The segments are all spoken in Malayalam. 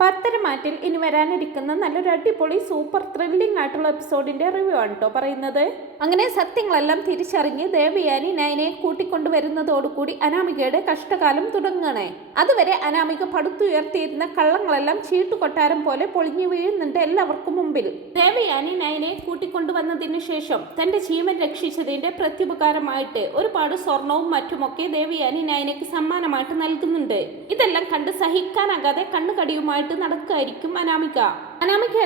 പത്തരമാറ്റിൽ ഇനി വരാനിരിക്കുന്ന നല്ലൊരു അടിപൊളി സൂപ്പർ ത്രില്ലിംഗ് ആയിട്ടുള്ള എപ്പിസോഡിന്റെ റിവ്യൂ ആണ് കേട്ടോ പറയുന്നത്. അങ്ങനെ സത്യങ്ങളെല്ലാം തിരിച്ചറിഞ്ഞ് ദേവയാനി നയനെ കൂട്ടിക്കൊണ്ടുവരുന്നതോടുകൂടി അനാമികയുടെ കഷ്ടകാലം തുടങ്ങണേ. അതുവരെ അനാമിക പടുത്തുയർത്തിയിരുന്ന കള്ളങ്ങളെല്ലാം ചീട്ടുകൊട്ടാരം പോലെ പൊളിഞ്ഞു വീഴുന്നുണ്ട് എല്ലാവർക്കും മുമ്പിൽ. ദേവയാനി നയനെ കൂട്ടിക്കൊണ്ടുവന്നതിന് ശേഷം തന്റെ ജീവൻ രക്ഷിച്ചതിന്റെ പ്രത്യുപകാരമായിട്ട് ഒരുപാട് സ്വർണവും മറ്റുമൊക്കെ ദേവയാനി നയനയ്ക്ക് സമ്മാനമായിട്ട് നൽകുന്നുണ്ട്. ഇതെല്ലാം കണ്ട് സഹിക്കാനാകാതെ കണ്ണുകടിയുമായിട്ട് നടക്കായിരിക്കും അനാമിക.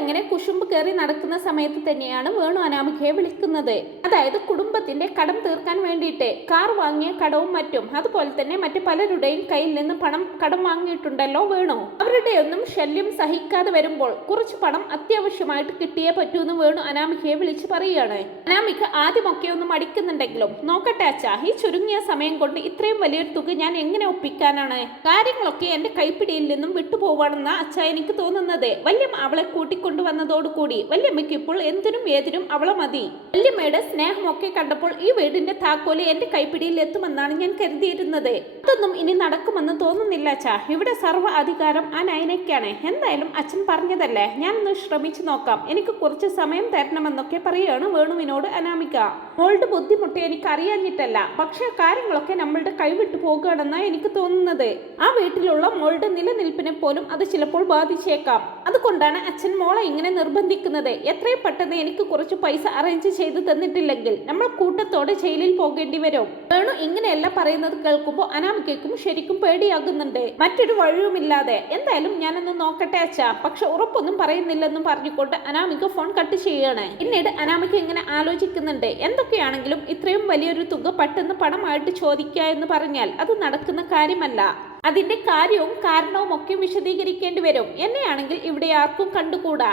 അങ്ങനെ കുശുമ്പ് കയറി നടക്കുന്ന സമയത്ത് തന്നെയാണ് വേണു അനാമികയെ വിളിക്കുന്നത്. അതായത് കുടുംബത്തിന്റെ കടം തീർക്കാൻ വേണ്ടിയിട്ട് കാർ വാങ്ങിയ കടവും മറ്റും, അതുപോലെ തന്നെ മറ്റു പലരുടെയും കയ്യിൽ നിന്ന് പണം കടം വാങ്ങിയിട്ടുണ്ടല്ലോ വേണു. അവരുടെയൊന്നും ശല്യം സഹിക്കാതെ വരുമ്പോൾ കുറച്ച് പണം അത്യാവശ്യമായിട്ട് കിട്ടിയേ പറ്റൂന്ന് വേണു അനാമികയെ വിളിച്ച് പറയുകയാണ്. അനാമിക ആദ്യമൊക്കെ ഒന്നും അടിക്കുന്നുണ്ടെങ്കിലും നോക്കട്ടെ അച്ഛാ, ഈ ചുരുങ്ങിയ സമയം കൊണ്ട് ഇത്രയും വലിയൊരു തുക ഞാൻ എങ്ങനെ ഒപ്പിക്കാനാണ്? കാര്യങ്ങളൊക്കെ എന്റെ കൈപ്പിടിയിൽ നിന്നും വിട്ടുപോവാണെന്ന അച്ഛാ എനിക്ക് തോന്നുന്നത്. വല്യമ്മ അവളെ കൂട്ടിക്കൊണ്ടുവന്നതോടുകൂടി വല്യമ്മയ്ക്ക് ഇപ്പോൾ എന്തിനും ഏതിനും അവളെ മതി. വല്യമ്മയുടെ സ്നേഹമൊക്കെ കണ്ടപ്പോൾ ഈ വീടിന്റെ താക്കോല് എന്റെ കൈപ്പിടിയിൽ എത്തുമെന്നാണ് ഞാൻ കരുതിയിരുന്നത്. അതൊന്നും ഇനി നടക്കുമെന്ന് തോന്നുന്നില്ല അച്ഛാ. ഇവിടെ സർവ്വ അധികാരം ആ നയനയ്ക്കാണ്. എന്തായാലും അച്ഛൻ പറഞ്ഞതല്ലേ, ഞാൻ ഒന്ന് ശ്രമിച്ചു നോക്കാം. എനിക്ക് കുറച്ച് സമയം തരണമെന്നൊക്കെ പറയുകയാണ് വേണുവിനോട് അനാമിക. മോളുടെ ബുദ്ധിമുട്ട് എനിക്ക് അറിയാഞ്ഞിട്ടല്ല, പക്ഷെ കാര്യങ്ങളൊക്കെ നമ്മളുടെ കൈവിട്ടു പോകുകയാണെന്നാണ് എനിക്ക് തോന്നുന്നത്. ആ വീട്ടിലുള്ള മോളുടെ നിലനിൽപ്പിനെ പോലും അത് ചിലപ്പോൾ ബാധിച്ചേക്കാം. അതുകൊണ്ടാണ് അച്ഛൻ മോളെ ഇങ്ങനെ നിർബന്ധിക്കുന്നത്. എത്രയും പെട്ടെന്ന് എനിക്ക് കുറച്ച് പൈസ അറേഞ്ച് ചെയ്ത് തന്നിട്ടില്ലെങ്കിൽ നമ്മൾ കൂട്ടത്തോടെ ജയിലിൽ പോകേണ്ടി വരും. വേണു ഇങ്ങനെയല്ല പറയുന്നത് കേൾക്കുമ്പോൾ അനാമികയ്ക്കും ശരിക്കും പേടിയാകുന്നുണ്ട്. മറ്റൊരു വഴിയുമില്ലാതെ എന്തായാലും ഞാനൊന്ന് നോക്കട്ടെ അച്ഛാ, പക്ഷെ ഉറപ്പൊന്നും പറയുന്നില്ലെന്നും പറഞ്ഞുകൊണ്ട് അനാമിക ഫോൺ കട്ട് ചെയ്യാണ്. പിന്നീട് അനാമിക ഇങ്ങനെ ആലോചിക്കുന്നുണ്ട്, എന്തൊക്കെയാണെങ്കിലും ഇത്രയും വലിയൊരു തുക പെട്ടെന്ന് പണമായിട്ട് ചോദിക്കുക എന്ന് പറഞ്ഞാൽ അത് നടക്കുന്ന കാര്യമല്ല. അതിന്റെ കാര്യവും കാരണവും ഒക്കെ വിശദീകരിക്കേണ്ടി വരും. എന്നെയാണെങ്കിൽ ഇവിടെ ആർക്കും കണ്ടുകൂടാ.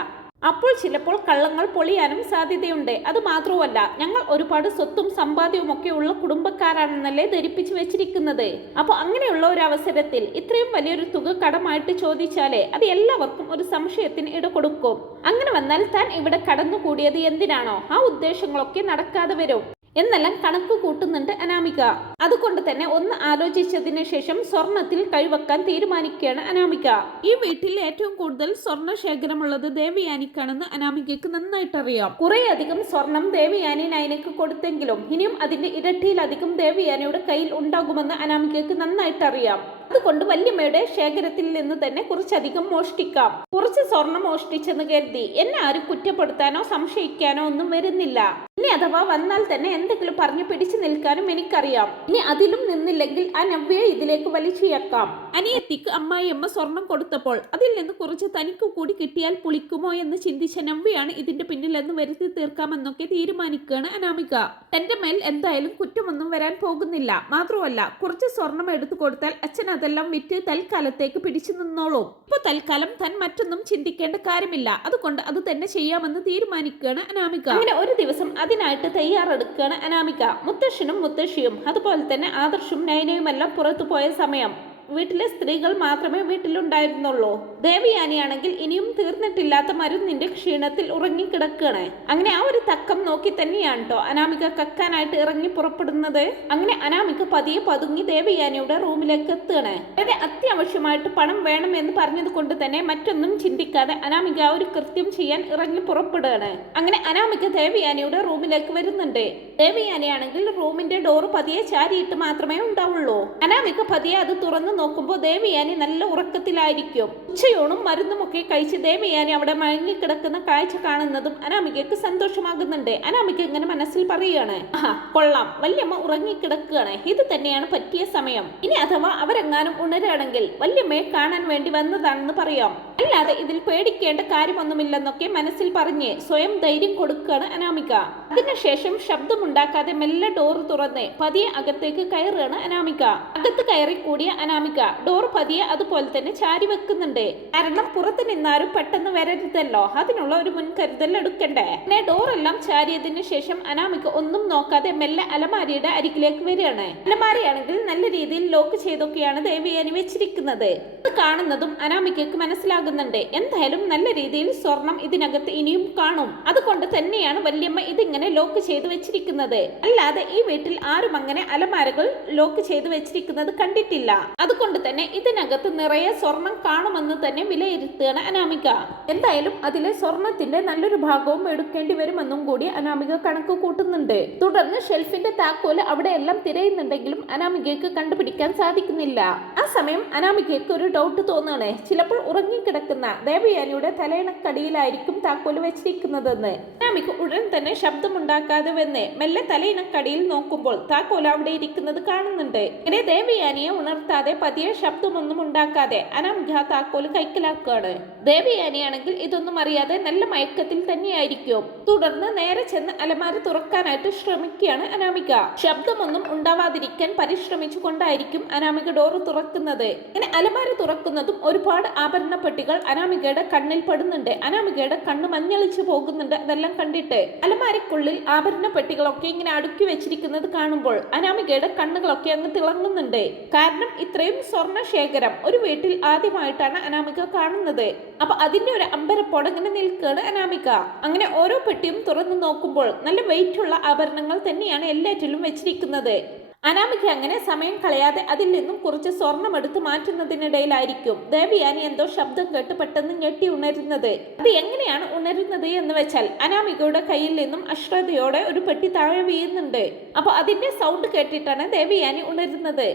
അപ്പോൾ ചിലപ്പോൾ കള്ളങ്ങൾ പൊളിയാനും സാധ്യതയുണ്ട്. അത് മാത്രമല്ല, ഞങ്ങൾ ഒരുപാട് സ്വത്തും സമ്പാദ്യവും ഒക്കെ ഉള്ള കുടുംബക്കാരാണെന്നല്ലേ ധരിപ്പിച്ചു വെച്ചിരിക്കുന്നത്. അപ്പൊ അങ്ങനെയുള്ള ഒരു അവസരത്തിൽ ഇത്രയും വലിയൊരു തുക കടമായിട്ട് ചോദിച്ചാലേ അത് എല്ലാവർക്കും ഒരു സംശയത്തിന് ഇട കൊടുക്കും. അങ്ങനെ വന്നാൽ താൻ ഇവിടെ കടന്നുകൂടിയത് എന്തിനാണോ ആ ഉദ്ദേശങ്ങളൊക്കെ നടക്കാതെ വരും എന്നെല്ലാം കണക്ക് കൂട്ടുന്നുണ്ട് അനാമിക. അതുകൊണ്ട് തന്നെ ഒന്ന് ആലോചിച്ചതിന് ശേഷം സ്വർണത്തിൽ കൈവക്കാൻ തീരുമാനിക്കുകയാണ് അനാമിക. ഈ വീട്ടിൽ ഏറ്റവും കൂടുതൽ സ്വർണ്ണ ശേഖരമുള്ളത് ദേവയാനിക്കാണെന്ന് അനാമികയ്ക്ക് നന്നായിട്ട് അറിയാം. കുറെ അധികം സ്വർണം ദേവയാനി നയനയ്ക്ക് കൊടുത്തെങ്കിലും ഇനിയും അതിന്റെ ഇരട്ടിയിലധികം ദേവയാനിയുടെ കയ്യിൽ ഉണ്ടാകുമെന്ന് അനാമികയ്ക്ക് നന്നായിട്ട് അറിയാം. അതുകൊണ്ട് വല്യമ്മയുടെ ശേഖരത്തിൽ നിന്ന് തന്നെ കുറച്ചധികം മോഷ്ടിക്കാം. കുറച്ച് സ്വർണം മോഷ്ടിച്ചെന്ന് കരുതി എന്നെ ആരും കുറ്റപ്പെടുത്താനോ സംശയിക്കാനോ ഒന്നും വരുന്നില്ല. ഇനി അഥവാ വന്നാൽ തന്നെ എന്തെങ്കിലും പറഞ്ഞു പിടിച്ചു നിൽക്കാനും എനിക്കറിയാം. ഇനി അതിലും നിന്നില്ലെങ്കിൽ ആ നവ്യയെ ഇതിലേക്ക് വലിച്ചേക്കാം. അനിയത്തിക്ക് അമ്മായിയമ്മ സ്വർണം കൊടുത്തപ്പോൾ അതിൽ നിന്ന് കുറച്ച് തനിക്ക് കൂടി കിട്ടിയാൽ പുളിക്കുമോ എന്ന് ചിന്തിച്ച നവ്യയാണ് ഇതിന്റെ പിന്നിലെന്ന് വരുത്തി തീർക്കാമെന്നൊക്കെ തീരുമാനിക്കുകയാണ് അനാമിക. തന്റെ മേൽ എന്തായാലും കുറ്റമൊന്നും വരാൻ പോകുന്നില്ല. മാത്രമല്ല, കുറച്ച് സ്വർണം എടുത്തു കൊടുത്താൽ അച്ഛൻ അതെല്ലാം വിറ്റ് തൽക്കാലത്തേക്ക് പിടിച്ചു നിന്നോളൂ. ഇപ്പൊ തൽക്കാലം താൻ മറ്റൊന്നും ചിന്തിക്കേണ്ട കാര്യമില്ല. അതുകൊണ്ട് അത് തന്നെ ചെയ്യാമെന്ന് തീരുമാനിക്കുകയാണ് അനാമിക. അങ്ങനെ ഒരു ദിവസം അതിനായിട്ട് തയ്യാറെടുക്കുകയാണ് അനാമിക. മുത്തശ്ശനും മുത്തശ്ശിയും അതുപോലെ തന്നെ ആദർശും നയനയുമെല്ലാം പുറത്തു പോയ സമയം വീട്ടിലെ സ്ത്രീകൾ മാത്രമേ വീട്ടിലുണ്ടായിരുന്നുള്ളൂ. ദേവയാനിയാണെങ്കിൽ ഇനിയും തീർന്നിട്ടില്ലാത്ത മരുന്നിന്റെ ക്ഷീണത്തിൽ ഉറങ്ങിക്കിടക്കുകയാണ്. അങ്ങനെ ആ ഒരു തക്കം നോക്കി തന്നെയാണ് കേട്ടോ അനാമിക കക്കാനായിട്ട് ഇറങ്ങി പുറപ്പെടുന്നത്. അങ്ങനെ അനാമിക പതിയെ പതുങ്ങി ദേവയാനിയുടെ റൂമിലേക്ക് എത്തുകയാണ്. വളരെ അത്യാവശ്യമായിട്ട് പണം വേണം എന്ന് പറഞ്ഞത് കൊണ്ട് തന്നെ മറ്റൊന്നും ചിന്തിക്കാതെ അനാമിക ആ ഒരു കൃത്യം ചെയ്യാൻ ഇറങ്ങി പുറപ്പെടുകയാണ്. അങ്ങനെ അനാമിക ദേവയാനിയുടെ റൂമിലേക്ക് വരുന്നുണ്ട്. ദേവയാനിയാണെങ്കിൽ റൂമിന്റെ ഡോറ് പതിയെ ചാരിയിട്ട് മാത്രമേ ഉണ്ടാവുള്ളൂ. അനാമിക പതിയെ അത് തുറന്നു നോക്കുമ്പോൾ ദേവയാനി നല്ല ഉറക്കത്തിലായിരിക്കും. ഉച്ചയോണും മരുന്നുമൊക്കെ കഴിച്ച് ദേവയാനി അവിടെ മയങ്ങിക്കിടക്കുന്ന കാഴ്ച കാണുന്നതും അനാമികയ്ക്ക് സന്തോഷമാകുന്നുണ്ട്. അനാമിക ഇങ്ങനെ മനസ്സിൽ പറയുകയാണ്, ആഹാ കൊള്ളാം, വല്യമ്മ ഉറങ്ങിക്കിടക്കുകയാണ്. ഇത് തന്നെയാണ് പറ്റിയ സമയം. ഇനി അഥവാ അവരെങ്ങാനും ഉണരുകയാണെങ്കിൽ വല്യമ്മയെ കാണാൻ വേണ്ടി വന്നതാണെന്ന് പറയാം. അല്ലാതെ ഇതിൽ പേടിക്കേണ്ട കാര്യമൊന്നുമില്ലെന്നൊക്കെ മനസ്സിൽ പറഞ്ഞ് സ്വയം ധൈര്യം കൊടുക്കുകയാണ് അനാമിക. അതിനുശേഷം ശബ്ദമുണ്ടാക്കാതെ മെല്ലെ ഡോർ തുറന്ന് പതിയെ അകത്തേക്ക് കയറുകയാണ് അനാമിക. അകത്ത് കയറി കൂടിയ അനാമിക ഡോർ പതിയെ അതുപോലെ തന്നെ ചാരി വെക്കുന്നുണ്ട്. കാരണം പുറത്ത് നിന്നാരും പെട്ടെന്ന് വരരുതല്ലോ, അതിനുള്ള ഒരു മുൻകരുതൽ എടുക്കണ്ടേ. പിന്നെ ഡോറെല്ലാം ചാരിയതിനു ശേഷം അനാമിക ഒന്നും നോക്കാതെ മെല്ലെ അലമാരിയുടെ അരികിലേക്ക് വരികയാണ്. അലമാരിയാണെങ്കിൽ നല്ല രീതിയിൽ ലോക്ക് ചെയ്തൊക്കെയാണ് ദേവയാനി വെച്ചിരിക്കുന്നത്. അത് കാണുന്നതും അനാമികയ്ക്ക് മനസ്സിലാകുന്നുണ്ട്, എന്തായാലും നല്ല രീതിയിൽ സ്വർണം ഇതിനകത്ത് ഇനിയും കാണും. അതുകൊണ്ട് തന്നെയാണ് വല്യമ്മ ഇതിങ്ങനെ ലോക്ക് ചെയ്ത് വെച്ചിരിക്കുന്നത്. അല്ലാതെ ഈ വീട്ടിൽ ആരും അങ്ങനെ അലമാരകൾ ലോക്ക് ചെയ്ത് വെച്ചിരിക്കുന്നത് കണ്ടിട്ടില്ല. അത് അതുകൊണ്ട് തന്നെ ഇതിനകത്ത് നിറയെ സ്വർണം കാണുമെന്ന് തന്നെ വിലയിരുത്തുകയാണ് അനാമിക. എന്തായാലും അതിലെ സ്വർണത്തിന്റെ നല്ലൊരു ഭാഗവും എടുക്കേണ്ടി വരുമെന്നും കൂടി അനാമിക കണക്ക് കൂട്ടുന്നുണ്ട്. തുടർന്ന് ഷെൽഫിന്റെ താക്കോല് അവിടെയെല്ലാം തിരയുന്നുണ്ടെങ്കിലും അനാമികയ്ക്ക് കണ്ടുപിടിക്കാൻ സാധിക്കുന്നില്ല. ആ സമയം അനാമികയ്ക്ക് ഒരു ഡൗട്ട് തോന്നുകയാണ്. ചിലപ്പോൾ ഉറങ്ങിക്കിടക്കുന്ന ദേവയാനിയുടെ തലയിണക്കടിയിലായിരിക്കും താക്കോല് വെച്ചിരിക്കുന്നതെന്ന്. അനാമിക ഉടൻ തന്നെ ശബ്ദമുണ്ടാക്കാതെ വന്ന് മെല്ലെ തലയിണക്കടിയിൽ നോക്കുമ്പോൾ താക്കോല് അവിടെ ഇരിക്കുന്നത് കാണുന്നുണ്ട്. ഇങ്ങനെ ദേവയാനിയെ ഉണർത്താതെ പതിയെ ശബ്ദമൊന്നും ഉണ്ടാക്കാതെ അനാമിക താക്കോല് കൈക്കലാക്കുകയാണ്. ദേവയാനിയാണെങ്കിൽ ഇതൊന്നും അറിയാതെ നല്ല മയക്കത്തിൽ തന്നെയായിരിക്കും. തുടർന്ന് നേരെ ചെന്ന് അലമാര തുറക്കാനായിട്ട് ശ്രമിക്കുകയാണ് അനാമിക. ശബ്ദമൊന്നും ഉണ്ടാവാതിരിക്കാൻ പരിശ്രമിച്ചു കൊണ്ടായിരിക്കും അനാമിക ഡോറ് തുറക്കുന്നത്. ഇങ്ങനെ അലമാര തുറക്കുന്നതും ഒരുപാട് ആഭരണ പെട്ടികൾ അനാമികയുടെ കണ്ണിൽ പെടുന്നുണ്ട്. അനാമികയുടെ കണ്ണ് മഞ്ഞളിച്ചു പോകുന്നുണ്ട്. അതെല്ലാം കണ്ടിട്ട് അലമാരക്കുള്ളിൽ ആഭരണ പെട്ടികളൊക്കെ ഇങ്ങനെ അടുക്കി വെച്ചിരിക്കുന്നത് കാണുമ്പോൾ അനാമികയുടെ കണ്ണുകളൊക്കെ അങ്ങ് തിളങ്ങുന്നുണ്ട്. കാരണം ഇത്രയും സ്വർണ്ണ ശേഖരം ഒരു വീട്ടിൽ ആദ്യമായിട്ടാണ് അനാമിക കാണുന്നത്. അപ്പൊ അതിന്റെ ഒരു അമ്പരപ്പോടങ്ങനെ നിൽക്കുകയാണ് അനാമിക. അങ്ങനെ ഓരോ പെട്ടിയും തുറന്നു നോക്കുമ്പോൾ നല്ല വെയിറ്റ് ഉള്ള ആഭരണങ്ങൾ തന്നെയാണ് എല്ലാറ്റിലും വെച്ചിരിക്കുന്നത്. അനാമിക അങ്ങനെ സമയം കളയാതെ അതിൽ നിന്നും കുറച്ച് സ്വർണം എടുത്ത് മാറ്റുന്നതിനിടയിലായിരിക്കും ദേവയാനി എന്തോ ശബ്ദം കേട്ട് പെട്ടെന്ന് ഞെട്ടി ഉണരുന്നത്. അത് എങ്ങനെയാണ് ഉണരുന്നത് എന്ന് വെച്ചാൽ അനാമികയുടെ കയ്യിൽ നിന്നും അശ്രദ്ധയോടെ ഒരു പെട്ടി താഴെ വീഴുന്നുണ്ട്. അപ്പൊ അതിന്റെ സൗണ്ട് കേട്ടിട്ടാണ് ദേവയാനി ഉണരുന്നത്.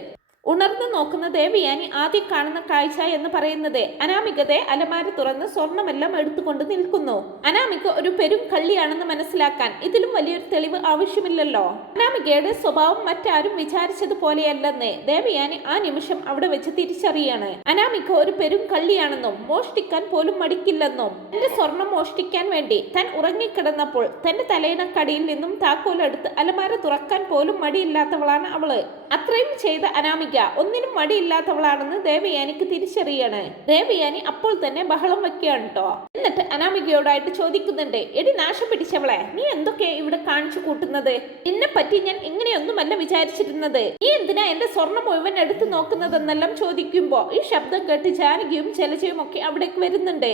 ഉണർന്നു നോക്കുന്ന ദേവയാനി ആദ്യം കാണുന്ന കാഴ്ച എന്ന് പറയുന്നത് അനാമികതെ അലമാര തുറന്ന് സ്വർണമെല്ലാം എടുത്തുകൊണ്ട് നിൽക്കുന്നു. അനാമിക ഒരു പെരും കള്ളിയാണെന്ന് മനസ്സിലാക്കാൻ ഇതിലും വലിയൊരു തെളിവ് ആവശ്യമില്ലല്ലോ. അനാമികയുടെ സ്വഭാവം മറ്റാരും വിചാരിച്ചതുപോലെയല്ലെന്ന് ദേവയാനി ആ നിമിഷം അവിടെ വെച്ച് തിരിച്ചറിയാണ്. അനാമിക ഒരു പെരും കള്ളിയാണെന്നും മോഷ്ടിക്കാൻ പോലും മടിക്കില്ലെന്നും തന്റെ സ്വർണം മോഷ്ടിക്കാൻ വേണ്ടി താൻ ഉറങ്ങിക്കിടന്നപ്പോൾ തന്റെ തലയിണക്കടിയിൽ നിന്നും താക്കോലെടുത്ത് അലമാര തുറക്കാൻ പോലും മടിയില്ലാത്തവളാണ് അവള്. അത്രയും ചെയ്ത അനാമിക ഒന്നിനും മടിയില്ലാത്തവളാണെന്ന് ദേവയാനിക്ക് തിരിച്ചറിയാണ്. ദേവയാനി അപ്പോൾ തന്നെ ബഹളം വെക്കുകയാണ് കേട്ടോ. എന്നിട്ട് അനാമികയോടായിട്ട് ചോദിക്കുന്നുണ്ട്, എടി നാശം പിടിച്ചവളെ, നീ എന്തൊക്കെയാ ഇവിടെ കാണിച്ചു കൂട്ടുന്നത്? നിന്നെ പറ്റി ഞാൻ ഇങ്ങനെയൊന്നുമല്ല വിചാരിച്ചിരുന്നത്. നീ എന്തിനാ എന്റെ സ്വർണം മുഴുവൻ എടുത്തു നോക്കുന്നതെന്നെല്ലാം ചോദിക്കുമ്പോ ഈ ശബ്ദം കേട്ട് ജാനകിയും ജലജയും ഒക്കെ അവിടേക്ക് വരുന്നുണ്ട്.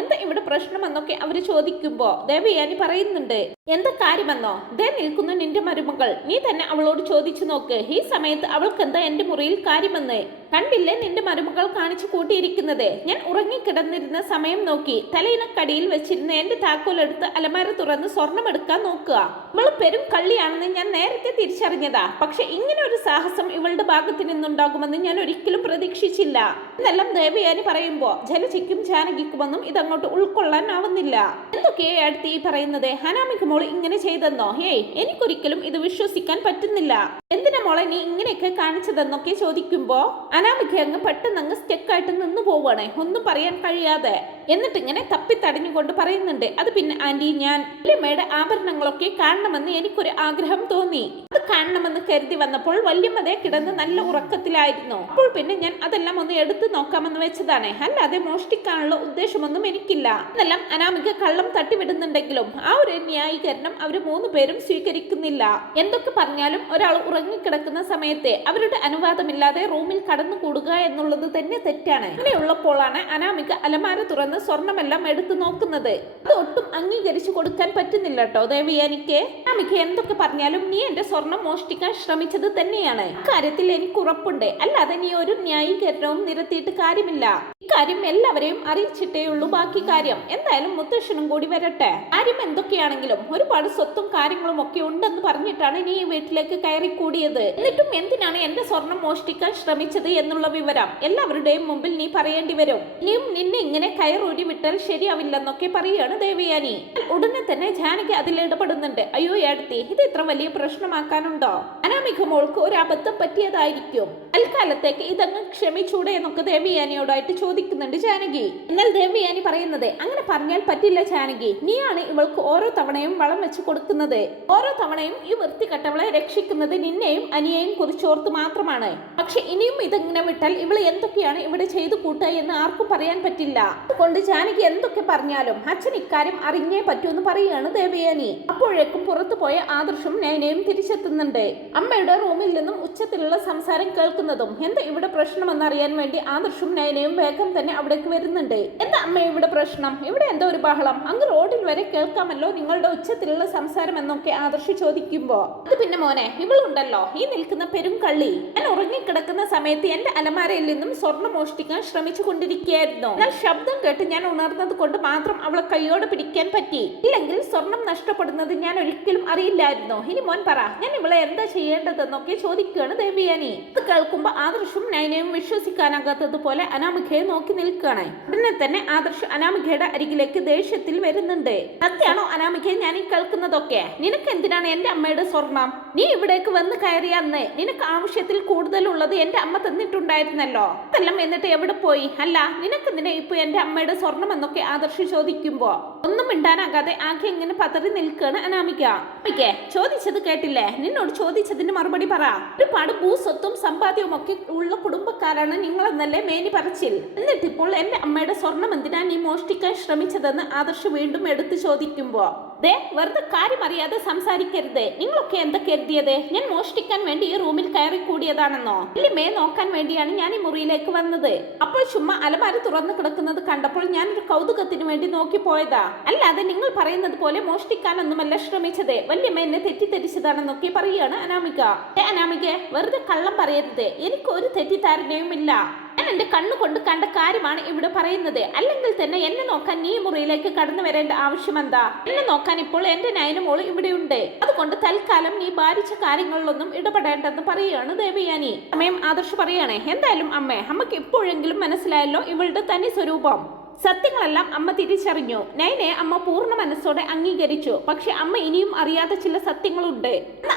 എന്താ ഇവിടെ പ്രശ്നമെന്നൊക്കെ അവര് ചോദിക്കുമ്പോ ദേവയാനി പറയുന്നുണ്ട്, എന്താ കാര്യമെന്നോ? ദേ നിൽക്കുന്നു നിന്റെ മരുമകൾ, നീ തന്നെ അവളോട് ചോദിച്ചു നോക്ക്. ഈ സമയത്ത് അവൾക്ക് എന്താ എന്റെ മുറിയിൽ കാര്യമെന്ന്? കണ്ടില്ലേ നിന്റെ മരുമകൾ കാണിച്ചു കൂട്ടിയിരിക്കുന്നത്? ഞാൻ ഉറങ്ങിക്കിടന്നിരുന്ന സമയം നോക്കി തലയിണക്കടിയിൽ വെച്ചിരുന്ന എന്റെ താക്കോലെടുത്ത് അലമാര തുറന്ന് സ്വർണം എടുക്കാൻ നോക്കുക. ഇവള് പെരും കള്ളിയാണെന്ന് ഞാൻ നേരത്തെ തിരിച്ചറിഞ്ഞതാ. പക്ഷെ ഇങ്ങനെ ഒരു സാഹസം ഇവളുടെ ഭാഗത്ത് നിന്നുണ്ടാകുമെന്ന് ഞാൻ ഒരിക്കലും പ്രതീക്ഷിച്ചില്ല എന്നെല്ലാം ദേവയാനി പറയുമ്പോ ജലജയ്ക്കും ജാനകിക്കുമൊന്നും ഇതങ്ങോട്ട് ഉൾക്കൊള്ളാൻ ആവുന്നില്ല. എന്തൊക്കെയാ അടുത്ത് ഈ പറയുന്നത്? അനാമിക മോള് ഇങ്ങനെ ചെയ്തെന്നോ? എനിക്കൊരിക്കലും ഇത് വിശ്വസിക്കാൻ പറ്റുന്നില്ല. എന്തിനാ മോളെ നീ ഇങ്ങനെയൊക്കെ കാണിച്ചതെന്നൊക്കെ ചോദിക്കുമ്പോ അനാമിക അങ്ങ് പെട്ടെന്ന് സ്റ്റെക്കായിട്ട് നിന്ന് പോവാണ്, ഒന്നും പറയാൻ കഴിയാതെ. എന്നിട്ട് ഇങ്ങനെ തപ്പിത്തടഞ്ഞുകൊണ്ട് പറയുന്നുണ്ട്, അത് പിന്നെ ആന്റി, ഞാൻ വല്യമ്മയുടെ ആഭരണങ്ങളൊക്കെ കാണണമെന്ന് എനിക്കൊരു ആഗ്രഹം തോന്നി. അത് കാണണമെന്ന് കരുതി വന്നപ്പോൾ വല്യമ്മതേ കിടന്ന് നല്ല ഉറക്കത്തിലായിരുന്നു. അപ്പോൾ പിന്നെ ഞാൻ അതെല്ലാം ഒന്ന് എടുത്തു നോക്കാമെന്ന് വെച്ചതാണ്, അല്ലാതെ മോഷ്ടിക്കാനുള്ള ഉദ്ദേശമൊന്നും എനിക്കില്ല എന്നെല്ലാം അനാമിക കള്ളം തട്ടിവിടുന്നുണ്ടെങ്കിലും ആ ഒരു ന്യായീകരണം അവര് 3 പേരും സ്വീകരിക്കുന്നില്ല. എന്തൊക്കെ പറഞ്ഞാലും ഒരാൾ ഉറങ്ങിക്കിടക്കുന്ന സമയത്തെ അവരുടെ അനുവാദമില്ലാതെ റൂമിൽ കടന്നുകൂടുക എന്നുള്ളത് തന്നെ തെറ്റാണ്. അങ്ങനെയുള്ളപ്പോഴാണ് അനാമിക അലമാര തുറന്ന് സ്വർണമെല്ലാം എടുത്തു നോക്കുന്നത്. അത് ഒട്ടും അംഗീകരിച്ചു കൊടുക്കാൻ പറ്റുന്നില്ല കേട്ടോ ദേവയാനിക്ക്. അനാമിക എന്തൊക്കെ പറഞ്ഞാലും നീ എന്റെ സ്വർണം മോഷ്ടിക്കാൻ ശ്രമിച്ചത് തന്നെയാണ്. ഇക്കാര്യത്തിൽ എനിക്ക് ഉറപ്പുണ്ട്. അല്ലാതെ നീ ഒരു ന്യായീകരണവും നിരത്തിയിട്ട് കാര്യമില്ല. ഇക്കാര്യം എല്ലാവരെയും അറിയിച്ചിട്ടേയുള്ളൂ ബാക്കി കാര്യം. എന്തായാലും മുത്തശ്ശനും കൂടി വരട്ടെ. കാര്യം എന്തൊക്കെയാണെങ്കിലും ഒരുപാട് സ്വത്തും കാര്യങ്ങളും ഒക്കെ ഉണ്ടെന്ന് പറഞ്ഞിട്ടാണ് നീ ഈ വീട്ടിലേക്ക് കയറി കൂടിയത്. എന്നിട്ടും എന്തിനാണ് എന്റെ സ്വർണം മോഷ്ടിക്കാൻ ശ്രമിച്ചത് എന്നുള്ള വിവരം എല്ലാവരുടെയും മുമ്പിൽ നീ പറയേണ്ടി വരും. നീയും നിന്നെ ഇങ്ങനെ കയറൂരി വിട്ടാൽ ശരിയാവില്ലെന്നൊക്കെ പറയുകയാണ് ദേവയാനി. ഉടനെ തന്നെ ജാനകി അതിൽ ഇടപെടുന്നുണ്ട്. അയ്യോ ഏടത്തി, ഇത് ഇത്ര വലിയ പ്രശ്നമാക്കാനുണ്ടോ? അനാമിക മോൾക്ക് ഒരു അബദ്ധം പറ്റിയതായിരിക്കും. തൽക്കാലത്തേക്ക് ഇതങ്ങ് ക്ഷമിച്ചൂടെ എന്നൊക്കെ ദേവയാനിയോടായിട്ട് ചോദിക്കുന്നുണ്ട് ജാനകി. എന്നാൽ ദേവയാനി പറയുന്നത്, അങ്ങനെ പറഞ്ഞാൽ പറ്റില്ല ജാനകി. നീയാണ് ഇവൾക്ക് ഓരോ തവണയും വളം വെച്ച് കൊടുക്കുന്നത്. ഓരോ തവണയും ഈ വൃത്തികെട്ടവളെ രക്ഷിക്കുന്നത് നിന്നെയും അനിയെയും കുറിച്ചോർത്ത് മാത്രമാണ്. പക്ഷെ ഇനിയും ഇതെങ്ങനെ വിട്ടാൽ ഇവള് എന്തൊക്കെയാണ് ഇവിടെ ചെയ്തു കൂട്ടുക എന്ന് ആർക്കും പറയാൻ പറ്റില്ല. അതുകൊണ്ട് ജാനകി എന്തൊക്കെ പറഞ്ഞാലും അച്ഛൻ ഇക്കാര്യം അറിഞ്ഞേ പറ്റൂ എന്ന് പറയുകയാണ് ദേവയാനി. അപ്പോഴേക്കും പുറത്തു പോയ ആദർശും നയനയും തിരിച്ചെത്തുന്നുണ്ട്. അമ്മയുടെ റൂമിൽ നിന്നും ഉച്ചത്തിലുള്ള സംസാരം കേൾക്കുന്നതും എന്താ ഇവിടെ പ്രശ്നമെന്നറിയാൻ വേണ്ടി ആദർശും നയനയും വേഗം തന്നെ അവിടേക്ക് വരുന്നുണ്ട്. എന്താ അമ്മ ഇവിടെ പ്രശ്നം? ഇവിടെ എന്തോ ഒരു ബഹളം, അങ്ങ് റോഡിൽ വരെ കേൾക്കാമല്ലോ നിങ്ങളുടെ ഉച്ചത്തിലുള്ള സംസാരം എന്നൊക്കെ ആദർശ് ചോദിക്കുമ്പോ, അത് പിന്നെ മോനെ ഇവളുണ്ടല്ലോ ഈ നിൽക്കുന്ന പെരുങ്കള്ളി, ഞാൻ ഉറങ്ങിക്കിടക്കുന്ന സമയത്ത് എന്റെ അലമാരയിൽ നിന്നും സ്വർണം മോഷ്ടിക്കാൻ ശ്രമിച്ചു കൊണ്ടിരിക്കുകയായിരുന്നു. എന്നാൽ ശബ്ദം കേട്ട് ഞാൻ ഉണർന്നത് കൊണ്ട് മാത്രം അവളെ കൈയോടെ പിടിക്കാൻ പറ്റി, ഇല്ലെങ്കിൽ സ്വർണം നഷ്ടപ്പെടുന്നത് ഞാൻ ഒരിക്കലും അറിയില്ലായിരുന്നു. ഇനി മോൻ പറ, ഞാൻ ഇവളെ എന്താ ചെയ്യേണ്ടതെന്നൊക്കെ ചോദിക്കുകയാണ് ദേവയാനി. ഇത് കേൾക്കുമ്പോ ആദർശും നയനയും വിശ്വസിക്കാനാകാത്തതുപോലെ അനാമികയെ നോക്കി നിൽക്കുകയാണ്. ഉടനെ തന്നെ ആദർശ് അനാമികയുടെ അരികിലേക്ക് ദേഷ്യത്തിൽ വരുന്നുണ്ട്. സത്യാണോ അനാമിക ഞാൻ ഈ കേൾക്കുന്നതൊക്കെ? നിനക്ക് എന്തിനാണ് എന്റെ അമ്മയുടെ സ്വർണം? നീ ഇവിടേക്ക് വന്ന് കയറിയ അന്ന് നിനക്ക് ആവശ്യത്തിൽ കൂടുതലുള്ളത് എന്റെ അമ്മ തന്നിട്ടുണ്ടായിരുന്നല്ലോ, അതെല്ലാം എന്നിട്ട് എവിടെ പോയി? അല്ല നിനക്കെന്തിനാ ഇപ്പൊ എന്റെ അമ്മയുടെ സ്വർണം എന്നൊക്കെ ആദർശ് ചോദിക്കുമ്പോ ഒന്നും മിണ്ടാനാകാതെ ആകെ ഇങ്ങനെ പതറി നിൽക്കുകയാണ് അനാമിക. അമ്മയ്ക്ക് ചോദിച്ചത് കേട്ടില്ലേ? നിന്നോട് ചോദിച്ചതിന് മറുപടി പറ. ഒരുപാട് ഭൂസ്വത്തും സമ്പാദ്യവും ഒക്കെ ഉള്ള കുടുംബക്കാരാണ് നിങ്ങളെന്നല്ലേ മേനി പറച്ചിൽ. എന്നിട്ടിപ്പോൾ എന്റെ അമ്മയുടെ സ്വർണം എന്തിനാ നീ മോഷ്ടിക്കാൻ ശ്രമിച്ചതെന്ന് ആദർശ് വീണ്ടും എടുത്തു ചോദിക്കുമ്പോ, ദേ വെറുതെ കാര്യം അറിയാതെ സംസാരിക്കരുത്. നിങ്ങളൊക്കെ എന്താ കരുതിയത്? ഞാൻ മോഷ്ടിക്കാൻ വേണ്ടി ഈ റൂമിൽ കയറി കൂടിയതാണെന്നോ? ഇല്ലിമേ നോക്കാൻ വേണ്ടിയാണ് ഞാൻ ഈ മുറിയിലേക്ക് വന്നത്. അപ്പോൾ ചുമ്മാ അലമാര തുറന്നു കിടക്കുന്നത് കണ്ടപ്പോൾ ഞാനൊരു കൗതുകത്തിന് വേണ്ടി നോക്കി പോയതാ, അല്ലാതെ നിങ്ങൾ പറയുന്നത് പോലെ മോഷ്ടിക്കാനൊന്നുമല്ല ശ്രമിച്ചത്. വല്യമ്മ എന്നെ തെറ്റിദ്ധരിച്ചതാണെന്നൊക്കെ പറയുകയാണ് അനാമിക. അനാമിക വെറുതെ കള്ളം പറയരുത്, എനിക്ക് ഒരു തെറ്റിദ്ധാരണയും ഇല്ല. ഞാൻ എന്റെ കണ്ണുകൊണ്ട് കണ്ട കാര്യമാണ് ഇവിടെ പറയുന്നത്. അല്ലെങ്കിൽ തന്നെ എന്നെ നോക്കാൻ നീ മുറിയിലേക്ക് കടന്നു വരേണ്ട ആവശ്യം എന്താ? എന്നെ നോക്കാൻ ഇപ്പോൾ എന്റെ നയനമോള് ഇവിടെയുണ്ട്. അതുകൊണ്ട് തൽക്കാലം നീ ഭാരിച്ച കാര്യങ്ങളിലൊന്നും ഇടപെടേണ്ടെന്ന് പറയുകയാണ് ദേവയാനി. സമയം ആദർശ് പറയണേ, എന്തായാലും അമ്മയ്ക്ക് ഇപ്പോഴെങ്കിലും മനസ്സിലായല്ലോ ഇവളുടെ തനി സ്വരൂപം. സത്യങ്ങളെല്ലാം അമ്മ തിരിച്ചറിഞ്ഞു. നയനെ അമ്മ പൂർണ്ണ മനസ്സോടെ അംഗീകരിച്ചു. പക്ഷെ അമ്മ ഇനിയും അറിയാത്ത ചില സത്യങ്ങളുണ്ട്.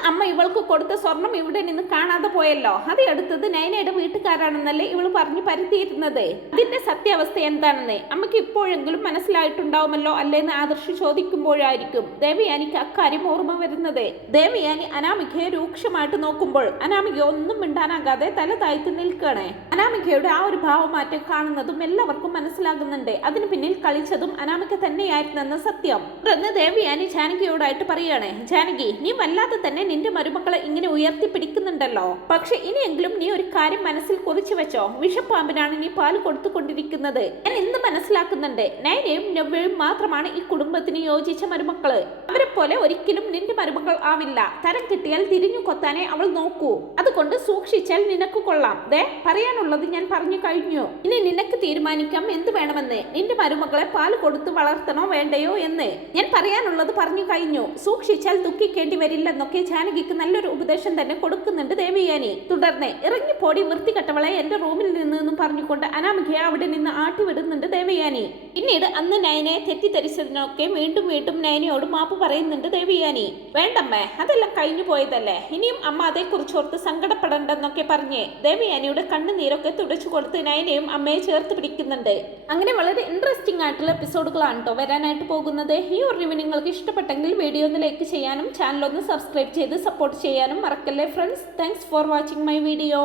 അമ്മ ഇവൾക്ക് കൊടുത്ത സ്വർണം ഇവിടെ നിന്ന് കാണാതെ പോയല്ലോ, അത് എടുത്തത് നയനയുടെ വീട്ടുകാരാണെന്നല്ലേ ഇവൾ പറഞ്ഞു പരുത്തിയിരുന്നത്. അതിന്റെ സത്യാവസ്ഥ എന്താണെന്ന് അമ്മയ്ക്ക് ഇപ്പോഴെങ്കിലും മനസ്സിലായിട്ടുണ്ടാവുമല്ലോ അല്ലേന്ന് ആദർശ് ചോദിക്കുമ്പോഴായിരിക്കും ദേവയാനിക്ക് അക്കാര്യം ഓർമ്മ വരുന്നത്. ദേവയാനി അനാമികയെ രൂക്ഷമായിട്ട് നോക്കുമ്പോൾ അനാമിക ഒന്നും മിണ്ടാനാകാതെ തല താഴ്ത്തി നിൽക്കുകയാണ്. അനാമികയുടെ ആ ഒരു ഭാവമാറ്റം കാണുന്നതും എല്ലാവർക്കും മനസ്സിലാകുന്നുണ്ട്. അതിന് പിന്നിൽ കളിച്ചതും അനാമിക തന്നെയായിരുന്നെന്ന സത്യം. തുടർന്ന് ദേവയാനി ജാനകിയോടായിട്ട് പറയാണ്, ജാനകി നീ വല്ലാതെ തന്നെ നിന്റെ മരുമക്കളെ ഇങ്ങനെ ഉയർത്തിപ്പിടിക്കുന്നുണ്ടല്ലോ. പക്ഷെ ഇനിയെങ്കിലും നീ ഒരു കാര്യം മനസ്സിൽ കുറിച്ചു വെച്ചോ, വിഷപ്പാമ്പിനാണ് നീ പാല് കൊടുത്തുകൊണ്ടിരിക്കുന്നത്. ഞാൻ ഇന്ന് മനസ്സിലാക്കുന്നുണ്ട്, നയനയും നവ്യയും മാത്രമാണ് ഈ കുടുംബത്തിന് യോജിച്ച മരുമക്കള്. അവരെ പോലെ ഒരിക്കലും നിന്റെ മരുമകൾ ആവില്ല. തരം കിട്ടിയാൽ തിരിഞ്ഞു കൊത്താനേ അവൾ നോക്കൂ. അതുകൊണ്ട് സൂക്ഷിച്ചാൽ നിനക്ക് കൊള്ളാം. ദേ പറയാനുള്ളത് ഞാൻ പറഞ്ഞു കഴിഞ്ഞു. ഇനി നിനക്ക് തീരുമാനിക്കാം എന്ത് വേണമെന്ന്. നിന്റെ മരുമകളെ പാല് കൊടുത്ത് വളർത്തണോ വേണ്ടയോ എന്ന്. ഞാൻ പറയാനുള്ളത് പറഞ്ഞു കഴിഞ്ഞു. സൂക്ഷിച്ചാൽ ദുഃഖിക്കേണ്ടി വരില്ലെന്നൊക്കെ ജാനകിക്ക് നല്ലൊരു ഉപദേശം തന്നെ കൊടുക്കുന്നുണ്ട് ദേവയാനി. തുടർന്ന് ഇറങ്ങിപ്പോടി വൃത്തികെട്ടവളെ എന്റെ റൂമിൽ നിന്നും പറഞ്ഞുകൊണ്ട് അനാമികയെ അവിടെ നിന്ന് ആട്ടിവിടുന്നുണ്ട് ദേവയാനി. പിന്നീട് അന്ന് നയനയെ തെറ്റിദ്ധരിച്ചതിനൊക്കെ വീണ്ടും നയനയോട് മാപ്പ് പറയുന്നുണ്ട് ദേവയാനി. വേണ്ടമ്മേ, അതെല്ലാം കഴിഞ്ഞു പോയതല്ലേ, ഇനിയും അമ്മ അതേക്കുറിച്ചോർത്ത് സങ്കടപ്പെടണ്ടെന്നൊക്കെ പറഞ്ഞ് ദേവയാനിയുടെ കണ്ണുനീരൊക്കെ തുടച്ചു കൊടുത്ത് നയനയും അമ്മയെ ചേർത്ത് പിടിക്കുന്നുണ്ട്. അങ്ങനെ വളരെ ഇൻട്രസ്റ്റിംഗ് ആയിട്ടുള്ള എപ്പിസോഡുകളാണ് കേട്ടോ വരാനായിട്ട് പോകുന്നത്. ഈ ഒരു റിവ്യൂ നിങ്ങൾക്ക് ഇഷ്ടപ്പെട്ടെങ്കിൽ വീഡിയോ ഒന്ന് ലൈക്ക് ചെയ്യാനും ചാനൽ ഒന്ന് സബ്സ്ക്രൈബ് ചെയ്ത് സപ്പോർട്ട് ചെയ്യാനും മറക്കല്ലേ friends. Thanks for watching my video.